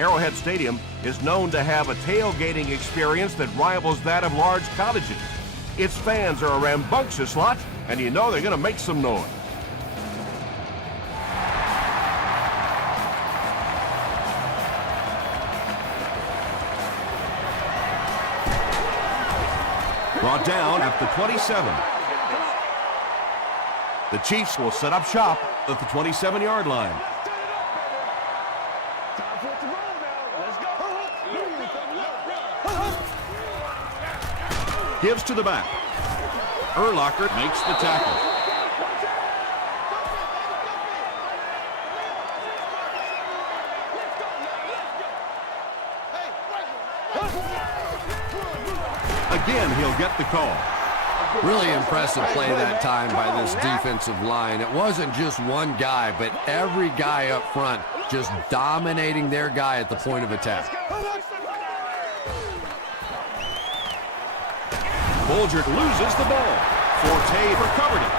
Arrowhead Stadium is known to have a tailgating experience that rivals that of large colleges. Its fans are a rambunctious lot, and you know they're going to make some noise. Brought down at the 27. The Chiefs will set up shop at the 27-yard line. Gives to the back. Urlacher makes the tackle. Again, he'll get the call. Really impressive play that time by this defensive line. It wasn't just one guy, but every guy up front just dominating their guy at the point of attack. Bolger loses the ball. Forte recovered it.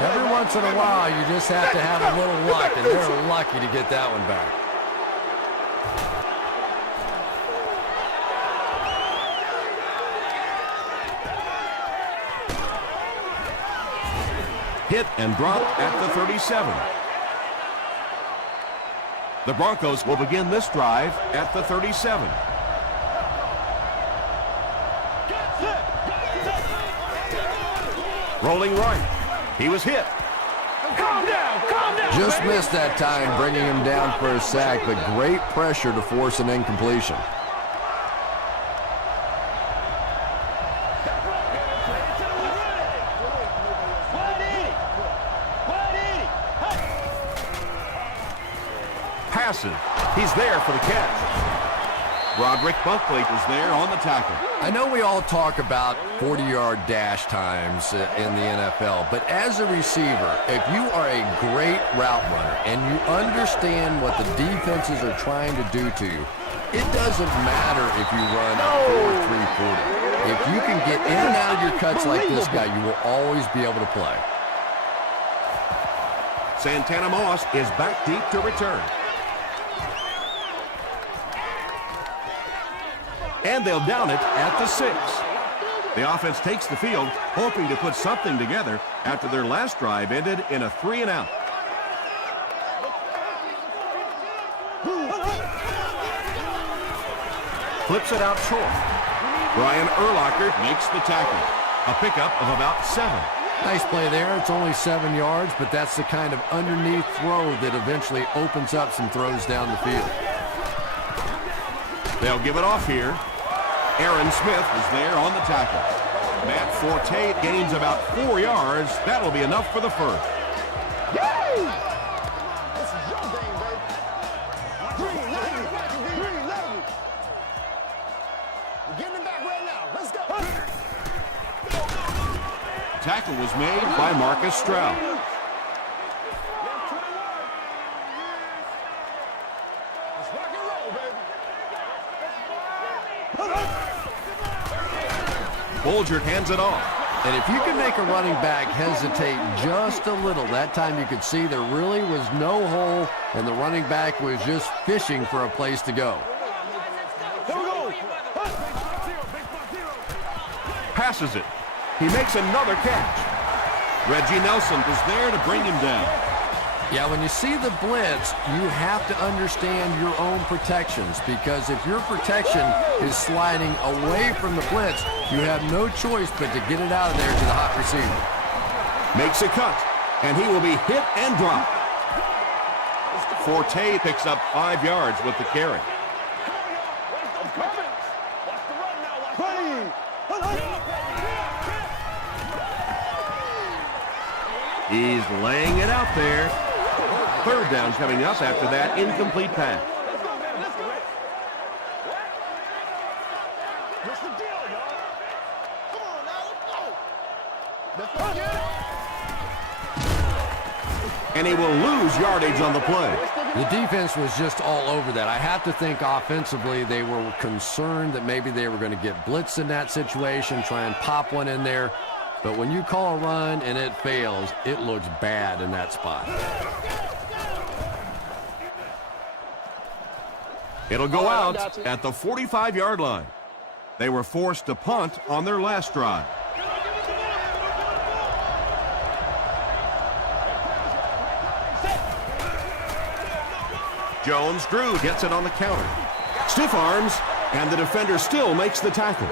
Every once in a while, you just have to have a little luck, and they're lucky to get that one back. Hit and drop at the 37. The Broncos will begin this drive at the 37. Rolling right. He was hit. Calm down, just missed that time, bringing him down for a sack, but great pressure to force an incompletion. Passes. He's there for the catch. Broderick Bunkley is there on the tackle. I know we all talk about 40-yard dash times in the NFL, but as a receiver, if you are a great route runner and you understand what the defenses are trying to do to you, it doesn't matter if you run a 4.340. If you can get in and out of your cuts like this guy, you will always be able to play. Santana Moss is back deep to return. And they'll down it at the 6. The offense takes the field, hoping to put something together after their last drive ended in a 3-and-out. Flips it out short. Brian Urlacher makes the tackle. A pickup of about 7. Nice play there. It's only 7 yards, but that's the kind of underneath throw that eventually opens up some throws down the field. They'll give it off here. Aaron Smith is there on the tackle. Matt Forte gains about 4 yards. That'll be enough for the first. Yay! This is your game, baby. Green, Navy. We're getting it back right now. Let's go. Tackle was made by Marcus Stroud. Let's rock and roll, baby. Bolger hands it off. And if you can make a running back hesitate just a little, that time you could see there really was no hole, and the running back was just fishing for a place to go. Passes it. He makes another catch. Reggie Nelson is there to bring him down. Yeah, when you see the blitz, you have to understand your own protections, because if your protection is sliding away from the blitz, you have no choice but to get it out of there to the hot receiver. Makes a cut, and he will be hit and dropped. Forte picks up 5 yards with the carry. He's laying it out there. Third down coming up after that incomplete pass. What's the deal, y'all? Come on now, let's go. And he will lose yardage on the play. The defense was just all over that. I have to think offensively they were concerned that maybe they were going to get blitzed in that situation, try and pop one in there. But when you call a run and it fails, it looks bad in that spot. It'll go out at the 45-yard line. They were forced to punt on their last drive. Jones-Drew gets it on the counter. Stiff arms, and the defender still makes the tackle.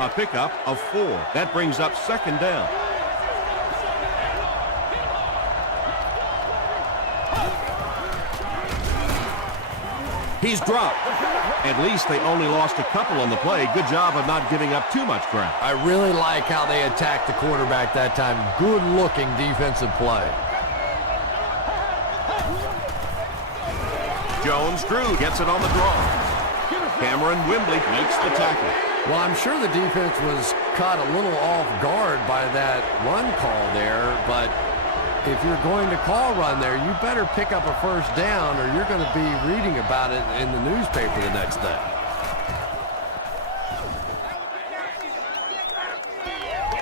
A pickup of 4. That brings up second down. He's dropped. At least they only lost a couple on the play. Good job of not giving up too much ground. I really like how they attacked the quarterback that time. Good-looking defensive play. Jones-Drew gets it on the draw. Cameron Wimbley makes the tackle. Well, I'm sure the defense was caught a little off guard by that run call there, but if you're going to call run there, you better pick up a first down or you're going to be reading about it in the newspaper the next day.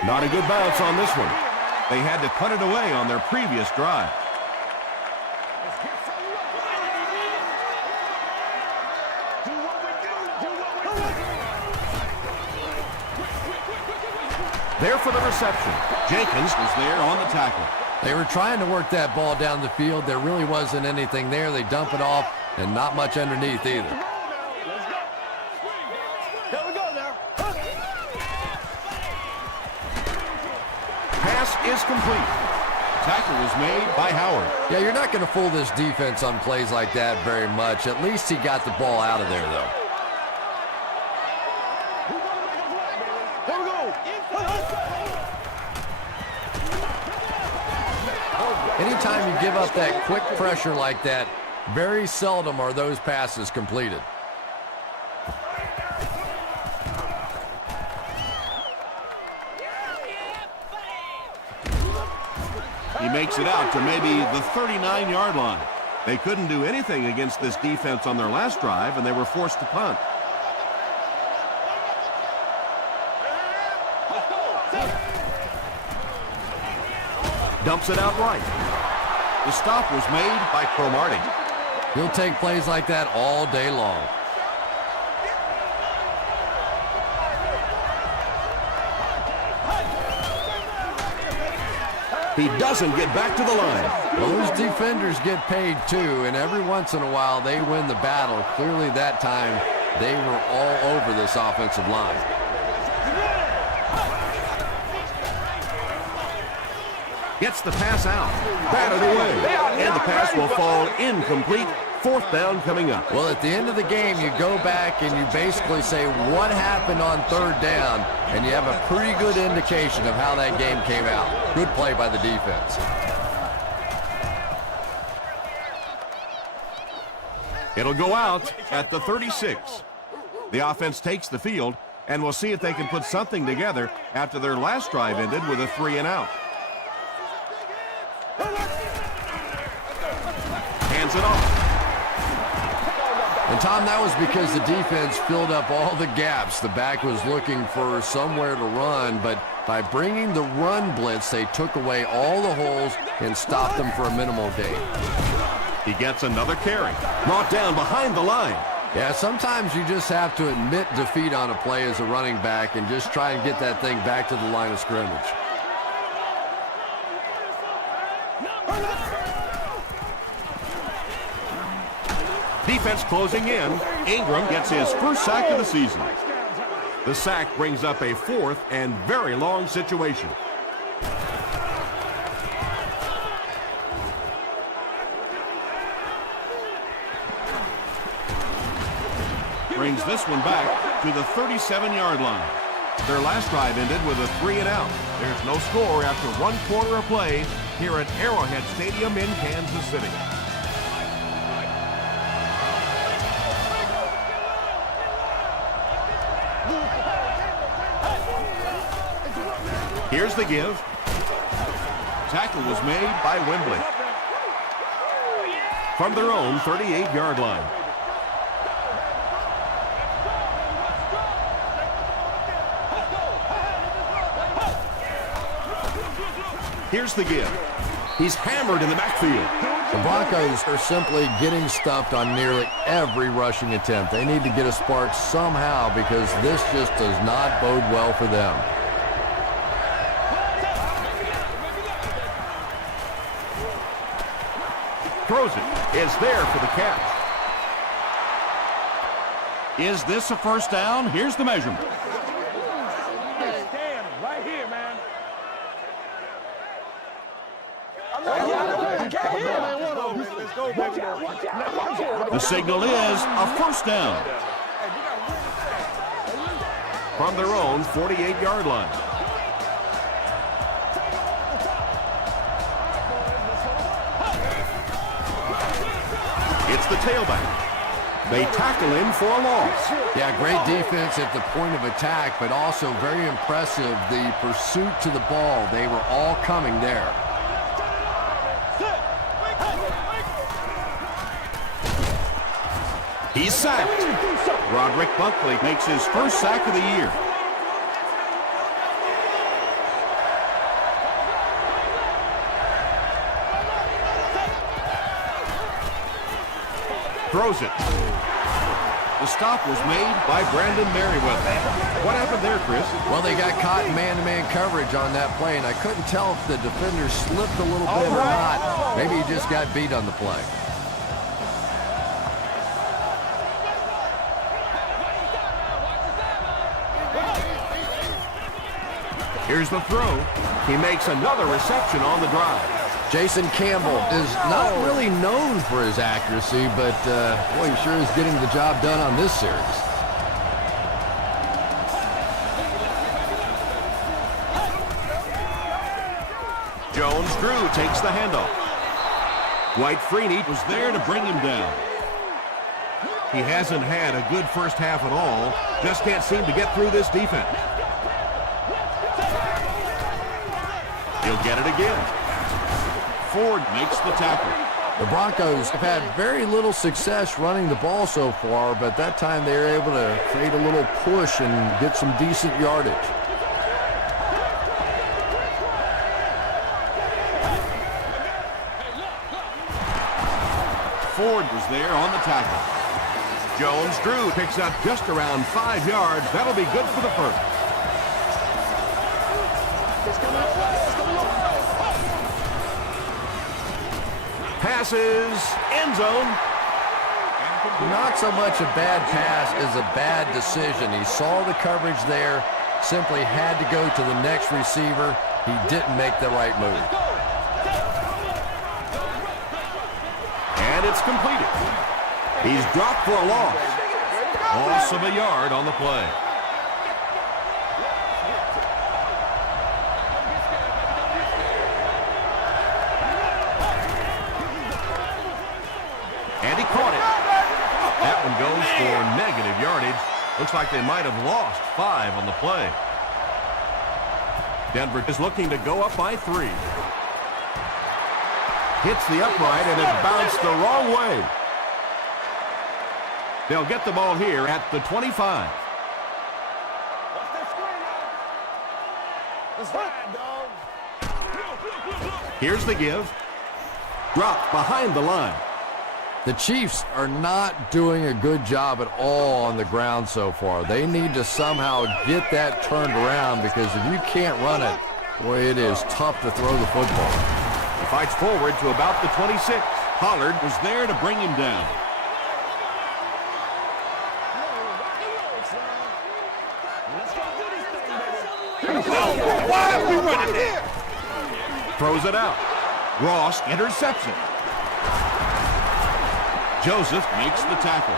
Not a good bounce on this one. They had to cut it away on their previous drive. There for the reception. Jenkins is there on the tackle. They were trying to work that ball down the field. There really wasn't anything there. They dump it off, and not much underneath either. Here we go now. Pass is complete. Tackle was made by Howard. Yeah, you're not going to fool this defense on plays like that very much. At least he got the ball out of there, though. Here we go. Anytime you give up that quick pressure like that, very seldom are those passes completed. He makes it out to maybe the 39-yard line. They couldn't do anything against this defense on their last drive, and they were forced to punt. Dumps it out right. The stop was made by Cromartie. He'll take plays like that all day long. He doesn't get back to the line. Well, those defenders get paid too, and every once in a while they win the battle. Clearly that time they were all over this offensive line. Gets the pass out. Batted away. And the pass will fall incomplete. Fourth down coming up. Well, at the end of the game, you go back and you basically say what happened on third down, and you have a pretty good indication of how that game came out. Good play by the defense. It'll go out at the 36. The offense takes the field, and we'll see if they can put something together after their last drive ended with a 3-and-out. Hands it off. And, Tom, that was because the defense filled up all the gaps. The back was looking for somewhere to run, but by bringing the run blitz, they took away all the holes and stopped them for a minimal gain. He gets another carry. Brought down behind the line. Yeah, sometimes you just have to admit defeat on a play as a running back and just try and get that thing back to the line of scrimmage. Defense closing in. Ingram gets his first sack of the season. The sack brings up a fourth and very long situation. Brings this one back to the 37-yard line. Their last drive ended with a 3-and-out. There's no score after 1 quarter of play here at Arrowhead Stadium in Kansas City. Here's the give. Tackle was made by Wimbley. From their own 38-yard line. Here's the give. He's hammered in the backfield. The Broncos are simply getting stuffed on nearly every rushing attempt. They need to get a spark somehow because this just does not bode well for them. Throws it. Is there for the catch. Is this a first down? Here's the measurement. Stand right here, man. Let's go, baby. The signal is a first down. From their own 48-yard line. It's the tailback. They tackle him for a loss. Yeah, great defense at the point of attack, but also very impressive the pursuit to the ball. They were all coming there. He's sacked. Roderick Buckley makes his first sack of the year. Throws it. The stop was made by Brandon Merriweather. What happened there, Chris? Well, they got caught in man-to-man coverage on that play, and I couldn't tell if the defender slipped a little bit or not. Maybe he just got beat on the play. Here's the throw. He makes another reception on the drive. Jason Campbell is not really known for his accuracy, but boy, he sure is getting the job done on this series. Jones-Drew takes the handoff. Dwight Freeney was there to bring him down. He hasn't had a good first half at all. Just can't seem to get through this defense. He'll get it again. Ford makes the tackle. The Broncos have had very little success running the ball so far, but that time they were able to create a little push and get some decent yardage. Ford was there on the tackle. Jones-Drew picks up just around 5 yards. That'll be good for the first. Passes, end zone. Not so much a bad pass as a bad decision. He saw the coverage there, simply had to go to the next receiver. He didn't make the right move. And it's completed. He's dropped for a loss. Loss of a yard on the play. And he caught it. That one goes for negative yardage. Looks like they might have lost 5 on the play. Denver is looking to go up by 3. Hits the upright and it bounced the wrong way. They'll get the ball here at the 25. Here's the give. Dropped behind the line. The Chiefs are not doing a good job at all on the ground so far. They need to somehow get that turned around because if you can't run it, boy, it is tough to throw the football. He fights forward to about the 26. Pollard was there to bring him down. Why are we running here? Throws it out. Ross intercepts it. Joseph makes the tackle.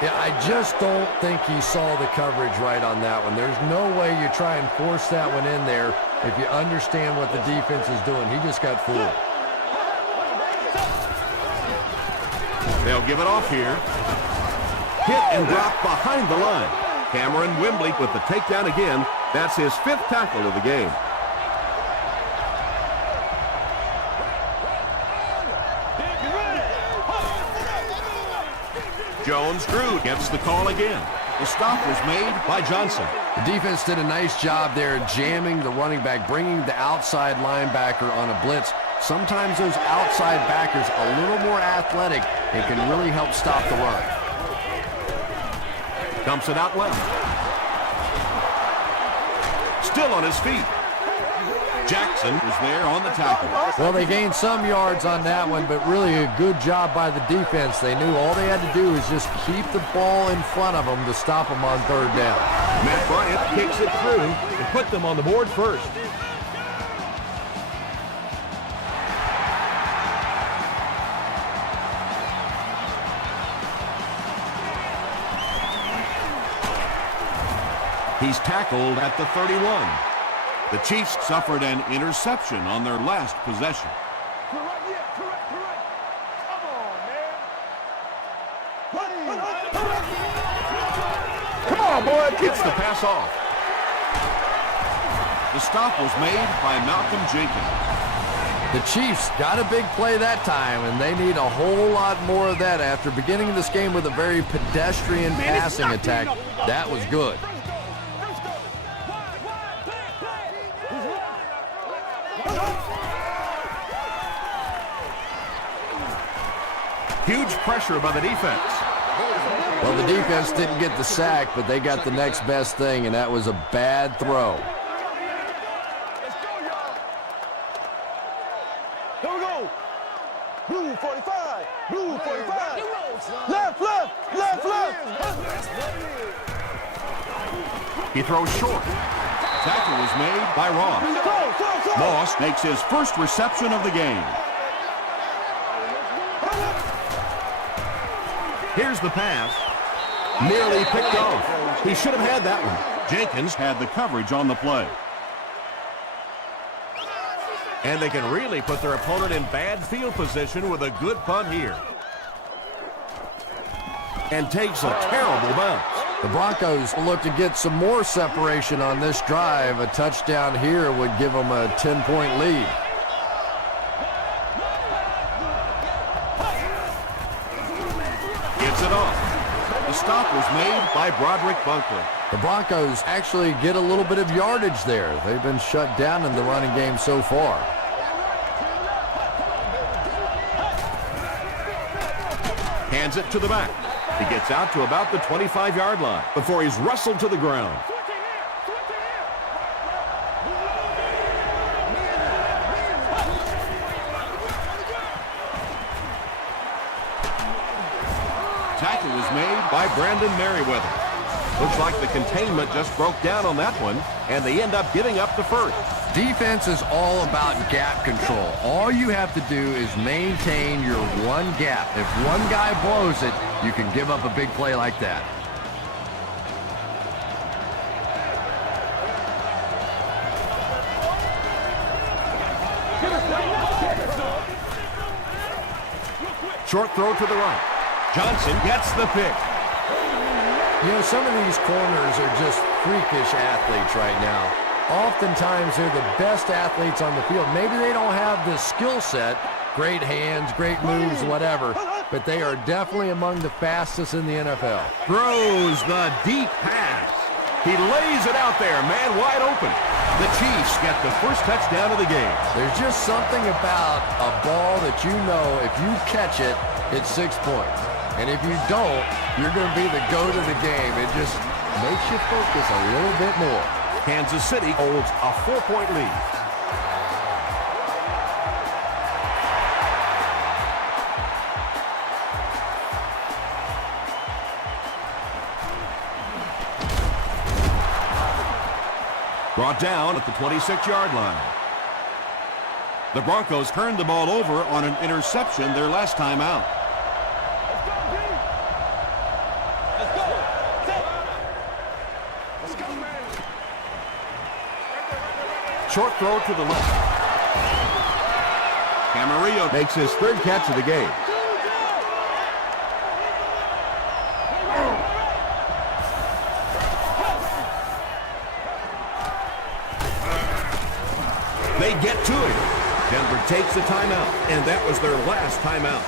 Yeah, I just don't think he saw the coverage right on that one. There's no way you try and force that one in there if you understand what the defense is doing. He just got fooled. They'll give it off here. Hit and drop behind the line. Cameron Wembley with the takedown again. That's his 5th tackle of the game. Jones-Drew gets the call again. The stop was made by Johnson. The defense did a nice job there jamming the running back, bringing the outside linebacker on a blitz. Sometimes those outside backers a little more athletic, it can really help stop the run. Dumps it out well. Still on his feet. Jackson is there on the tackle. Well, they gained some yards on that one, but really a good job by the defense. They knew all they had to do was just keep the ball in front of them to stop them on third down. Matt Bryant kicks it through and put them on the board first. He's tackled at the 31. The Chiefs suffered an interception on their last possession. Correct. Come on, man. Come on, boy. Gets the pass off. The stop was made by Malcolm Jenkins. The Chiefs got a big play that time, and they need a whole lot more of that after beginning this game with a very pedestrian passing attack. That was good. Huge pressure by the defense. Well, the defense didn't get the sack, but they got the next best thing, and that was a bad throw. Here we go. Blue 45. Blue 45. Left. He throws short. Tackle was made by Ross. Moss makes his first reception of the game. Here's the pass. Nearly picked off. He should have had that one. Jenkins had the coverage on the play. And they can really put their opponent in bad field position with a good punt here. And takes a terrible bounce. The Broncos will look to get some more separation on this drive. A touchdown here would give them a 10-point lead. Gets it off. The stop was made by Broderick Bunkley. The Broncos actually get a little bit of yardage there. They've been shut down in the running game so far. Hands it to the back. He gets out to about the 25-yard line before he's wrestled to the ground. Tackle was made by Brandon Merriweather. Looks like the containment just broke down on that one, and they end up giving up the first. Defense is all about gap control. All you have to do is maintain your one gap. If one guy blows it, you can give up a big play like that. Short throw to the right. Johnson gets the pick. You know, some of these corners are just freakish athletes right now. Oftentimes, they're the best athletes on the field. Maybe they don't have the skill set, great hands, great moves, whatever, but they are definitely among the fastest in the NFL. Throws the deep pass. He lays it out there, man wide open. The Chiefs get the first touchdown of the game. There's just something about a ball that you know if you catch it, it's 6 points. And if you don't, you're going to be the goat of the game. It just makes you focus a little bit more. Kansas City holds a 4-point lead. Brought down at the 26-yard line. The Broncos turned the ball over on an interception their last time out. Short throw to the left. Camarillo makes his third catch of the game. They get to it. Denver takes a timeout, and that was their last timeout.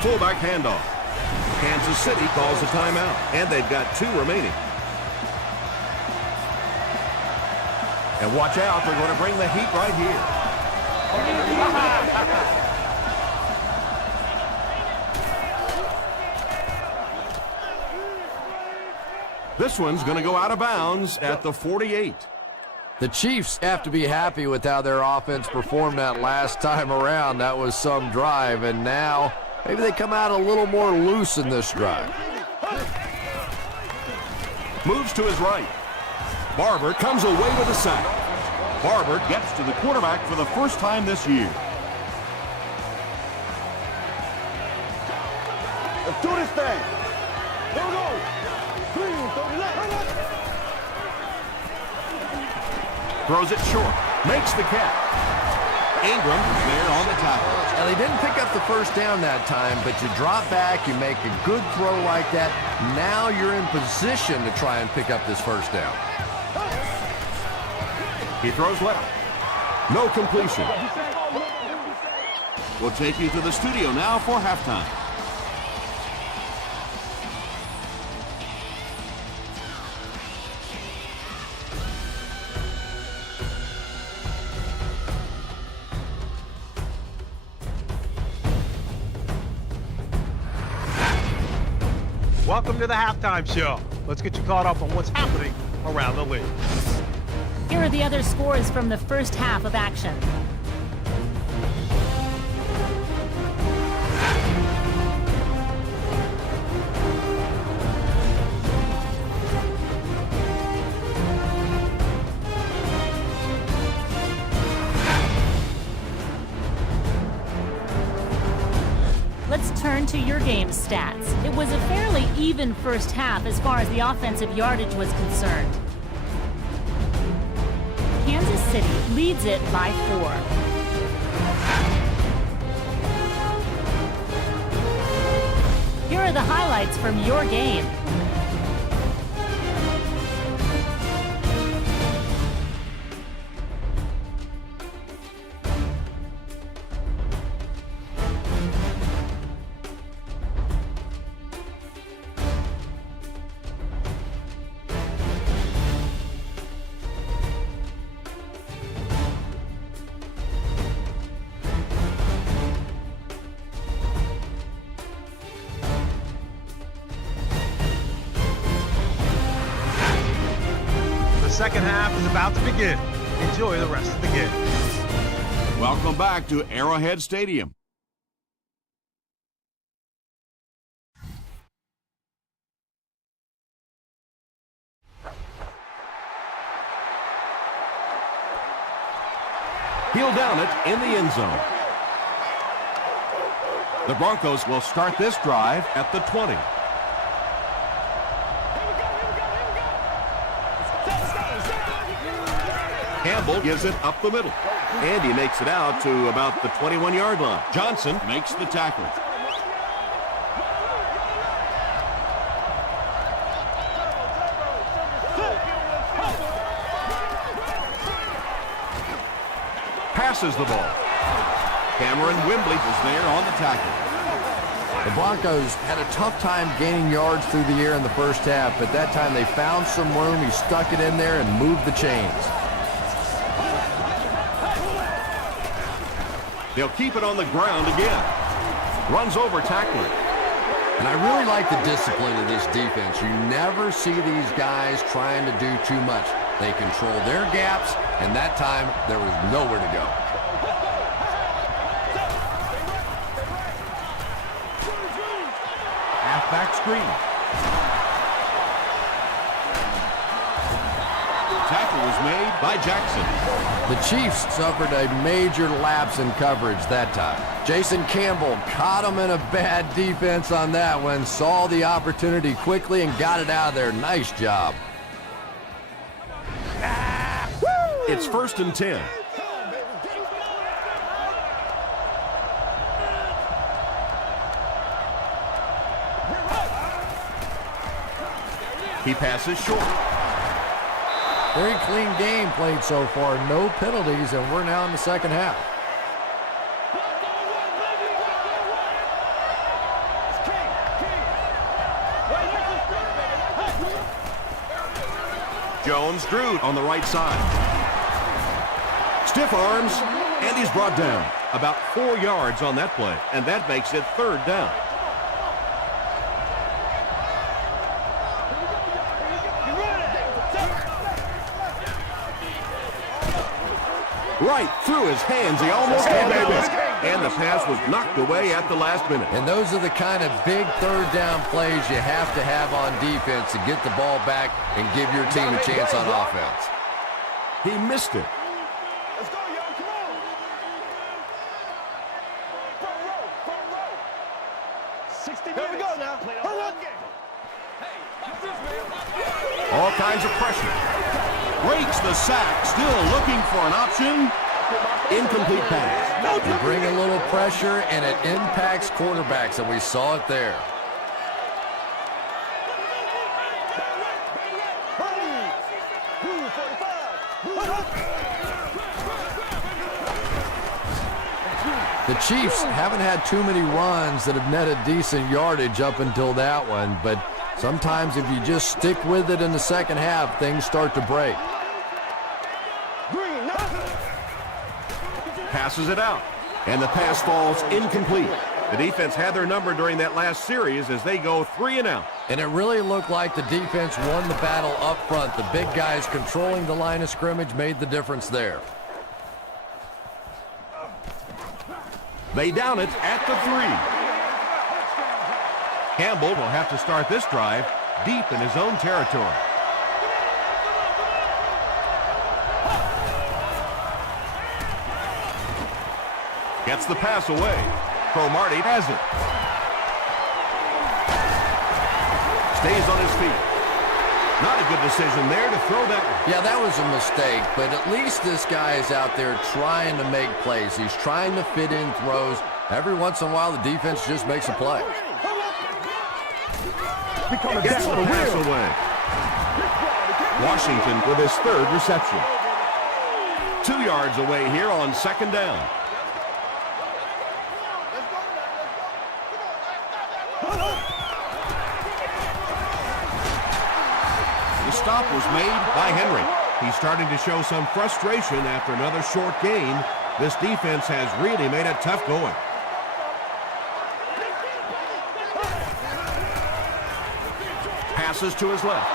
Fullback handoff. Kansas City calls a timeout, and they've got 2 remaining. And watch out, they're going to bring the heat right here. This one's going to go out of bounds at the 48. The Chiefs have to be happy with how their offense performed that last time around. That was some drive, and now maybe they come out a little more loose in this drive. Moves to his right. Barber comes away with a sack. Barber gets to the quarterback for the first time this year. Let's do this thing. Here we go. Throws it short. Makes the catch. Ingram is there on the tackle. Now, they didn't pick up the first down that time, but you drop back, you make a good throw like that. Now you're in position to try and pick up this first down. He throws left. No completion. We'll take you to the studio now for halftime. Welcome to the halftime show. Let's get you caught up on what's happening around the league. Here are the other scores from the first half of action. Let's turn to your game stats. It was a fairly even first half as far as the offensive yardage was concerned. Kansas City leads it by 4. Here are the highlights from your game. The second half is about to begin. Enjoy the rest of the game. Welcome back to Arrowhead Stadium. He'll down it in the end zone. The Broncos will start this drive at the 20. Campbell gives it up the middle. And he makes it out to about the 21-yard line. Johnson makes the tackle. Passes the ball. Cameron Wimbley is there on the tackle. The Broncos had a tough time gaining yards through the air in the first half, but that time they found some room. He stuck it in there and moved the chains. They'll keep it on the ground again. Runs over tackler. And I really like the discipline of this defense. You never see these guys trying to do too much. They control their gaps, and that time there was nowhere to go. Halfback screen. Tackle was made by Jackson. The Chiefs suffered a major lapse in coverage that time. Jason Campbell caught him in a bad defense on that one, saw the opportunity quickly and got it out of there. Nice job. It's 1st and 10. He passes short. Very clean game played so far. No penalties, and we're now in the second half. Jones-Drew on the right side. Stiff arms, and he's brought down. About 4 yards on that play, and that makes it 3rd down. Right through his hands. He almost had it. And the pass was knocked away at the last minute. And those are the kind of big 3rd down plays you have to have on defense to get the ball back and give your team a chance on offense. He missed it. Let's go, y'all. Come on. Front row. 60 minutes. Here we go now. Hurry up. All kinds of pressure. Breaks the sack. Still looking for an option. Incomplete pass. You bring a little pressure, and it impacts quarterbacks, and we saw it there. The Chiefs haven't had too many runs that have netted decent yardage up until that one, but sometimes if you just stick with it in the second half, things start to break. Passes it out, and the pass falls incomplete. The defense had their number during that last series as they go 3 and out. And it really looked like the defense won the battle up front. The big guys controlling the line of scrimmage made the difference there. They down it at the 3. Campbell will have to start this drive deep in his own territory. Gets the pass away. Cromartie has it. Stays on his feet. Not a good decision there to throw that one. Yeah, that was a mistake, but at least this guy is out there trying to make plays. He's trying to fit in throws. Every once in a while, the defense just makes a play. Gets the pass away. Washington with his 3rd reception. 2 yards away here on 2nd down. The stop was made by Henry. He's starting to show some frustration after another short gain. This defense has really made it tough going. Passes to his left.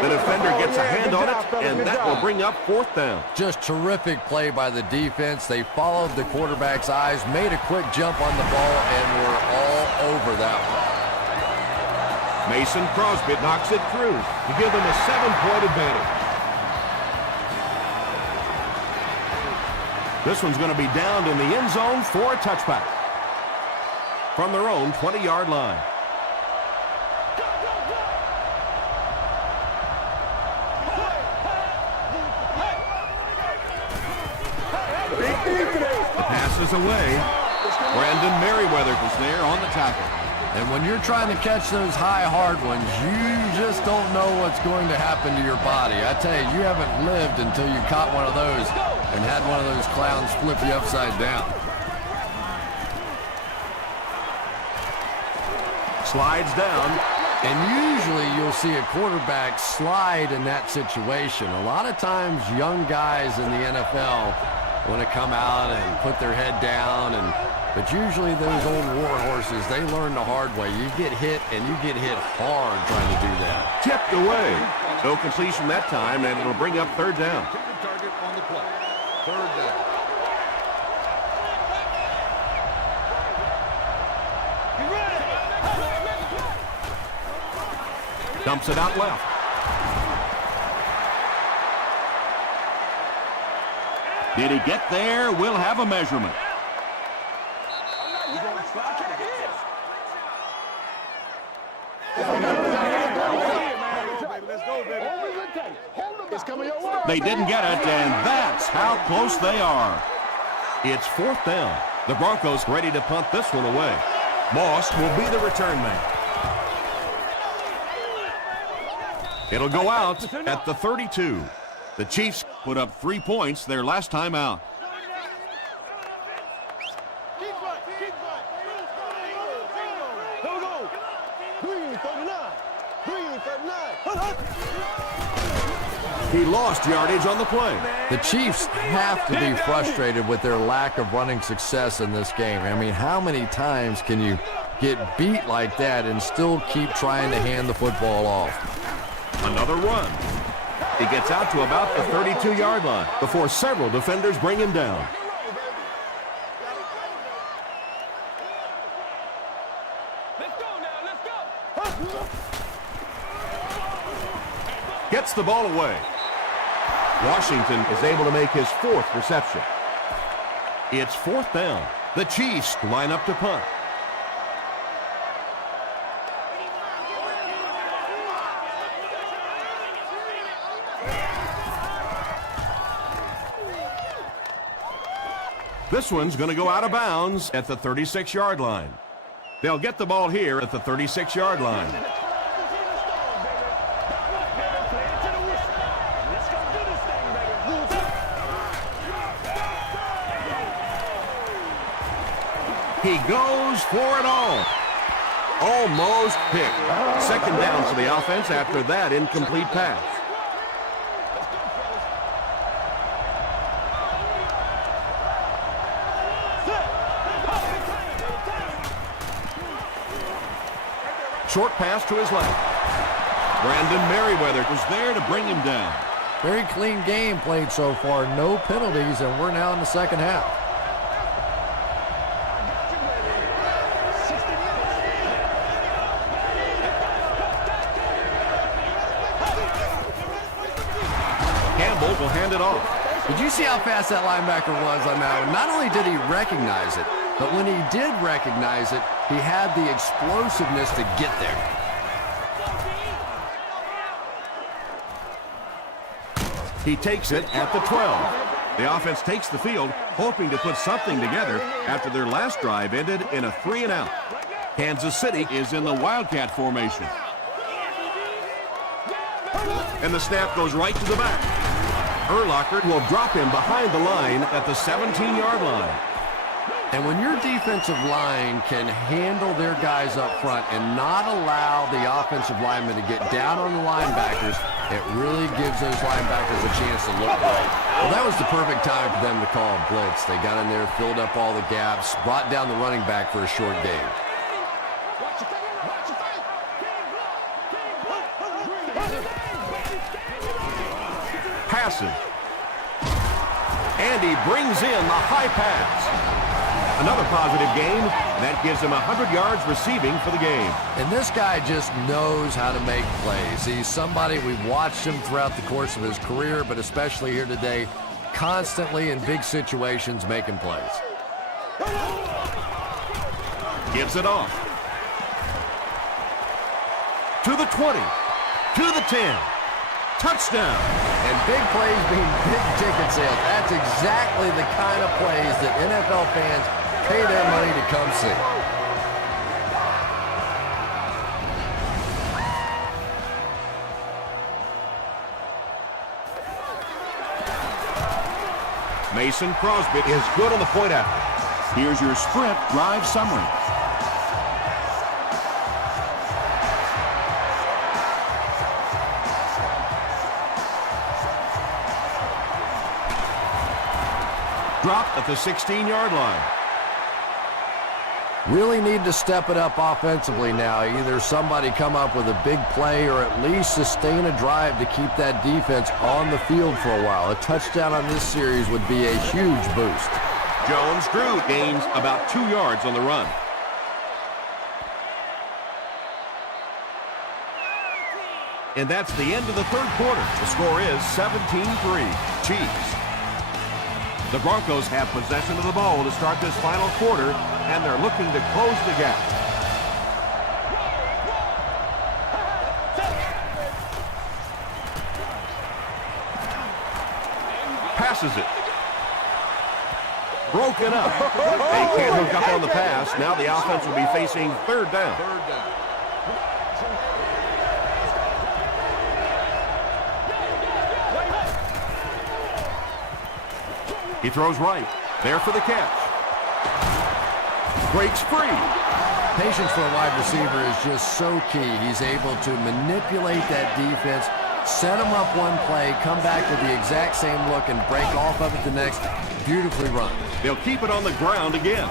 The defender gets a hand on it, and that will bring up 4th down. Just terrific play by the defense. They followed the quarterback's eyes, made a quick jump on the ball, and were all over that one. Mason Crosby knocks it through to give them a 7-point advantage. This one's going to be downed in the end zone for a touchback. From their own 20-yard line. The pass is away. Brandon Merriweather was there on the tackle. And when you're trying to catch those high, hard ones, you just don't know what's going to happen to your body. I tell you, you haven't lived until you caught one of those and had one of those clowns flip you upside down. Slides down. And usually you'll see a quarterback slide in that situation. A lot of times young guys in the NFL want to come out and put their head down, but usually those old war horses, they learn the hard way. You get hit, and you get hit hard trying to do that. Tipped away. No completion that time, and it'll bring up 3rd down. Target on the play. 3rd down. Dumps it out left. Did he get there? We'll have a measurement. They didn't get it, and that's how close they are. It's 4th down. The Broncos ready to punt this one away. Moss will be the return man. It'll go out at the 32. The Chiefs put up 3 points their last time out. He lost yardage on the play. The Chiefs have to be frustrated with their lack of running success in this game. I mean, how many times can you get beat like that and still keep trying to hand the football off? Another run. He gets out to about the 32-yard line before several defenders bring him down. Gets the ball away. Washington is able to make his fourth reception. It's fourth down. The Chiefs line up to punt. This one's going to go out of bounds at the 36-yard line. They'll get the ball here at the 36-yard line. He goes for it all. Almost picked. Second down for the offense after that incomplete pass. Short pass to his left. Brandon Merriweather was there to bring him down. Very clean game played so far. No penalties, and we're now in the second half. Campbell will hand it off. Did you see how fast that linebacker was on that one? Not only did he recognize it, but when he did recognize it, he had the explosiveness to get there. He takes it at the 12. The offense takes the field, hoping to put something together after their last drive ended in a 3-and-out. Kansas City is in the Wildcat formation. And the snap goes right to the back. Urlacher will drop him behind the line at the 17-yard line. And when your defensive line can handle their guys up front and not allow the offensive linemen to get down on the linebackers, it really gives those linebackers a chance to look great. Well, that was the perfect time for them to call a blitz. They got in there, filled up all the gaps, brought down the running back for a short gain. Passes. And he brings in the high pass. Another positive game. That gives him 100 yards receiving for the game. And this guy just knows how to make plays. He's somebody we've watched him throughout the course of his career, but especially here today, constantly in big situations making plays. Gives it off. To the 20. To the 10. Touchdown. And big plays being big ticket sales. That's exactly the kind of plays that NFL fans pay their money to come see. Mason Crosby is good on the point after. Here's your sprint drive summary. Dropped at the 16-yard line. Really need to step it up offensively now. Either somebody come up with a big play or at least sustain a drive to keep that defense on the field for a while. A touchdown on this series would be a huge boost. Jones-Drew gains about 2 yards on the run. And that's the end of the third quarter. The score is 17-3, Chiefs. The Broncos have possession of the ball to start this final quarter, and they're looking to close the gap. Passes it. Broken up. They can't hook up on the pass. Now the offense will be facing third down. He throws right. There for the catch. Breaks free. Patience for a wide receiver is just so key. He's able to manipulate that defense, set them up one play, come back with the exact same look, and break off of it the next. Beautifully run. They'll keep it on the ground again.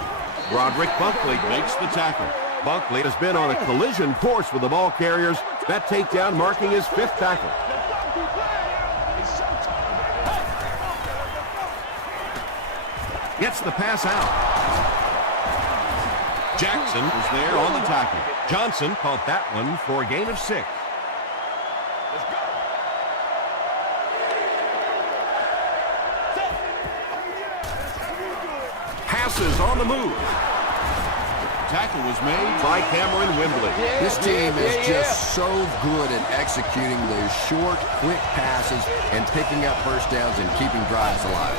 Broderick Bunkley makes the tackle. Bunkley has been on a collision course with the ball carriers. That takedown marking his 5th tackle. Gets the pass out. Jackson is there on the tackle. Johnson caught that one for a gain of 6. Passes on the move. Tackle was made by Cameron Wembley. This team is just so good at executing those short, quick passes and picking up first downs and keeping drives alive.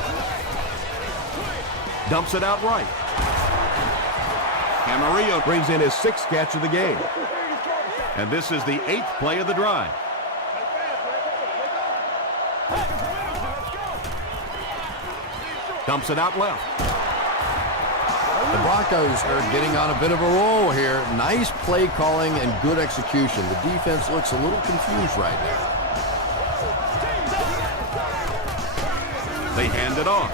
Dumps it out right. Camarillo brings in his 6th catch of the game. And this is the 8th play of the drive. Dumps it out left. The Broncos are getting on a bit of a roll here. Nice play calling and good execution. The defense looks a little confused right now. They hand it off.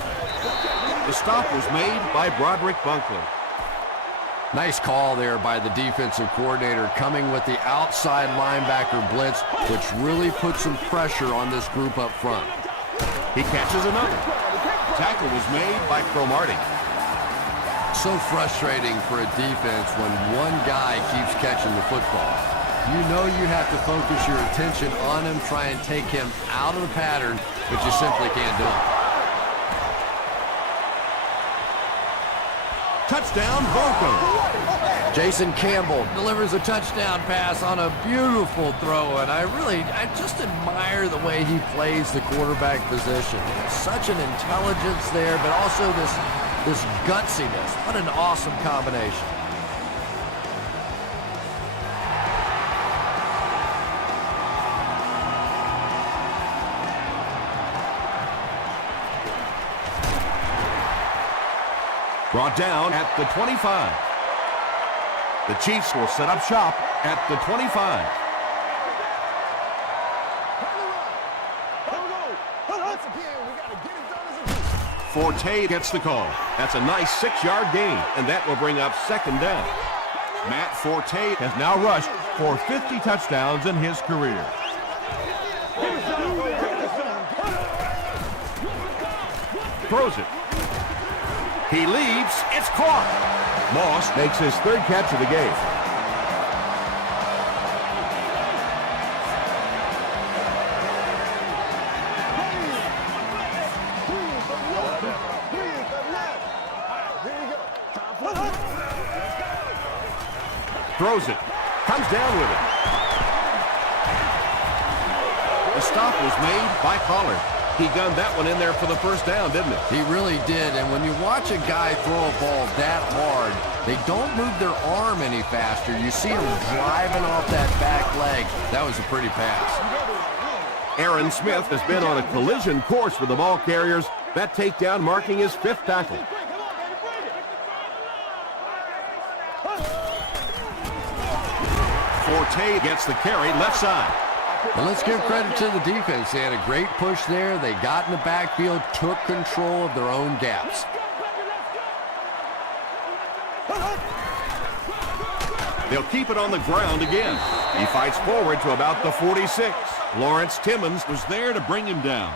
The stop was made by Broderick Bunkley. Nice call there by the defensive coordinator, coming with the outside linebacker blitz, which really puts some pressure on this group up front. He catches another. Tackle was made by Cromartie. So frustrating for a defense when one guy keeps catching the football. You know you have to focus your attention on him, try and take him out of the pattern, but you simply can't do it. Touchdown, Broncos. Jason Campbell delivers a touchdown pass on a beautiful throw, and I just admire the way he plays the quarterback position. Such an intelligence there, but also this gutsiness. What an awesome combination. Brought down at the 25. The Chiefs will set up shop at the 25. Forte gets the call. That's a nice 6-yard gain, and that will bring up 2nd down. Matt Forte has now rushed for 50 touchdowns in his career. Throws it. He leaps. It's caught. Moss makes his 3rd catch of the game. Throws it. Comes down with it. The stop was made by Pollard. He gunned that one in there for the 1st down, didn't he? He really did, and when you watch a guy throw a ball that hard, they don't move their arm any faster. You see him driving off that back leg. That was a pretty pass. Aaron Smith has been on a collision course with the ball carriers. That takedown marking his 5th tackle. Forte gets the carry left side. And let's give credit to the defense. They had a great push there. They got in the backfield, took control of their own gaps. They'll keep it on the ground again. He fights forward to about the 46. Lawrence Timmons was there to bring him down.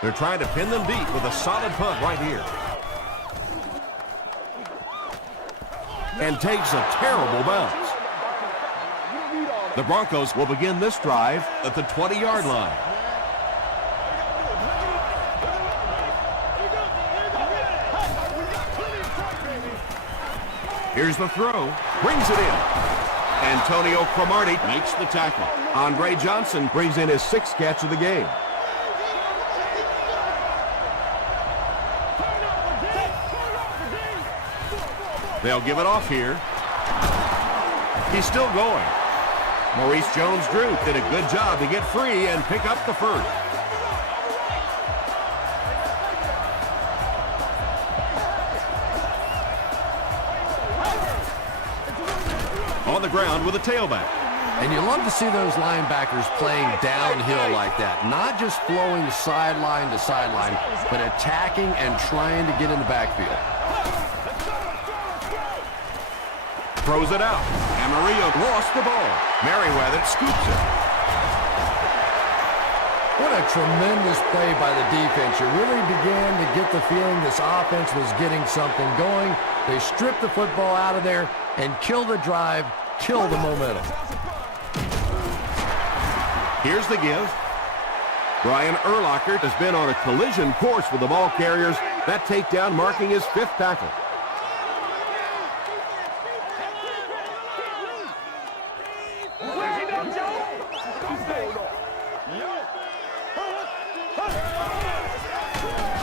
They're trying to pin them deep with a solid punt right here. And takes a terrible bounce. The Broncos will begin this drive at the 20-yard line. Here's the throw. Brings it in. Antonio Cromartie makes the tackle. Andre Johnson brings in his 6th catch of the game. They'll give it off here. He's still going. Maurice Jones-Drew did a good job to get free and pick up the 1st. On the ground with a tailback. And you love to see those linebackers playing downhill like that, not just flowing sideline to sideline, but attacking and trying to get in the backfield. Throws it out. Amarillo lost the ball. Merriweather scoops it. What a tremendous play by the defense. You really began to get the feeling this offense was getting something going. They stripped the football out of there and kill the drive, kill the momentum. Here's the give. Brian Urlacher has been on a collision course with the ball carriers. That takedown marking his 5th tackle.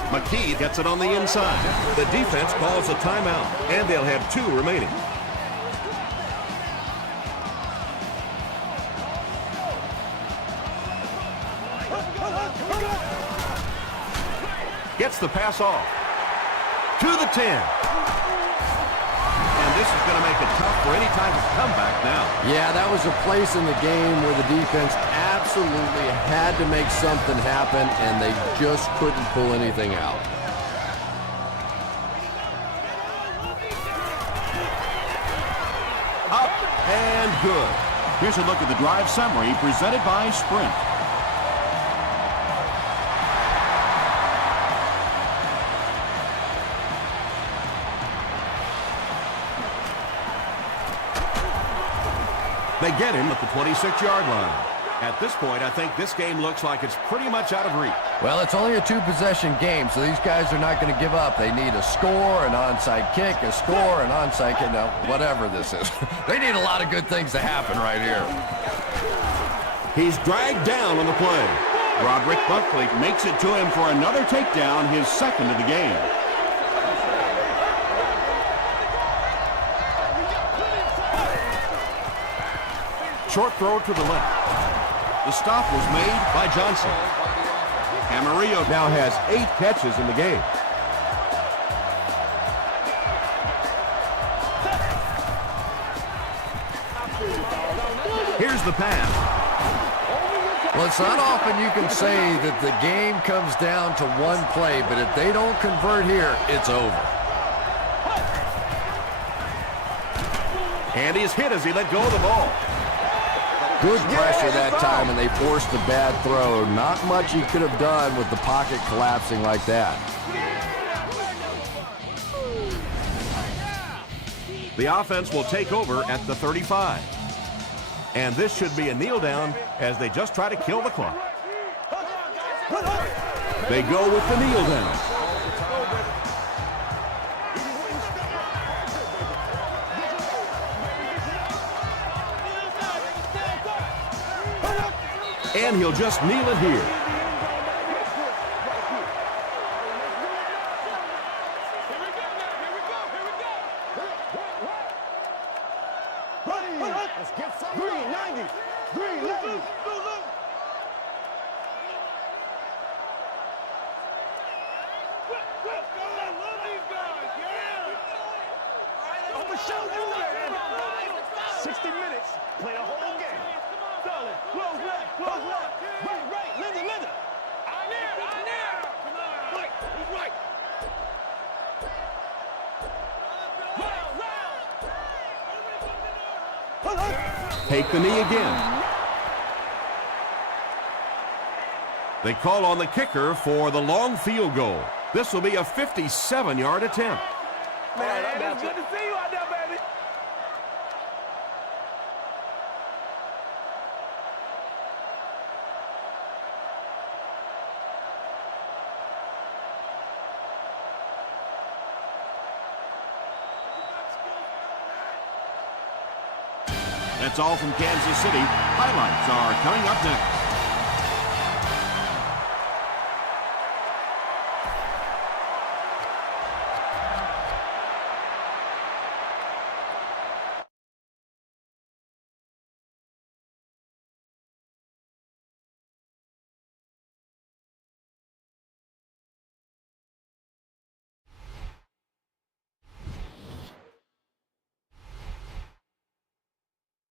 McKee gets it on the inside. The defense calls a timeout, and they'll have 2 remaining. Gets the pass off. To the 10. And this is going to make it tough for any type of comeback now. Yeah, that was a place in the game where the defense absolutely had to make something happen, and they just couldn't pull anything out. Up and good. Here's a look at the drive summary presented by Sprint. They get him at the 26-yard line. At this point, I think this game looks like it's pretty much out of reach. Well, it's only a 2-possession game, so these guys are not going to give up. They need a score, an onside kick, a score, an onside kick. Now, whatever this is. They need a lot of good things to happen right here. He's dragged down on the play. Roderick Buckley makes it to him for another takedown, his 2nd of the game. Short throw to the left. The stop was made by Johnson. Amarillo now has 8 catches in the game. Here's the pass. Well, it's not often you can say that the game comes down to one play, but if they don't convert here, it's over. And he's hit as he let go of the ball. Good pressure that time, and they forced a bad throw. Not much he could have done with the pocket collapsing like that. The offense will take over at the 35. And this should be a kneel down as they just try to kill the clock. They go with the kneel down. And he'll just kneel it here. Let's get some green 90. Green 90. I'm gonna show you, man. 60 minutes, play the whole game. Solid. Close left, close left. Right, Linda. I'm here. Come on. Right, who's right? Take the knee again. They call on the kicker for the long field goal. This will be a 57-yard attempt. Man, it's good to see you out there, baby. That's all from Kansas City. Highlights are coming up next.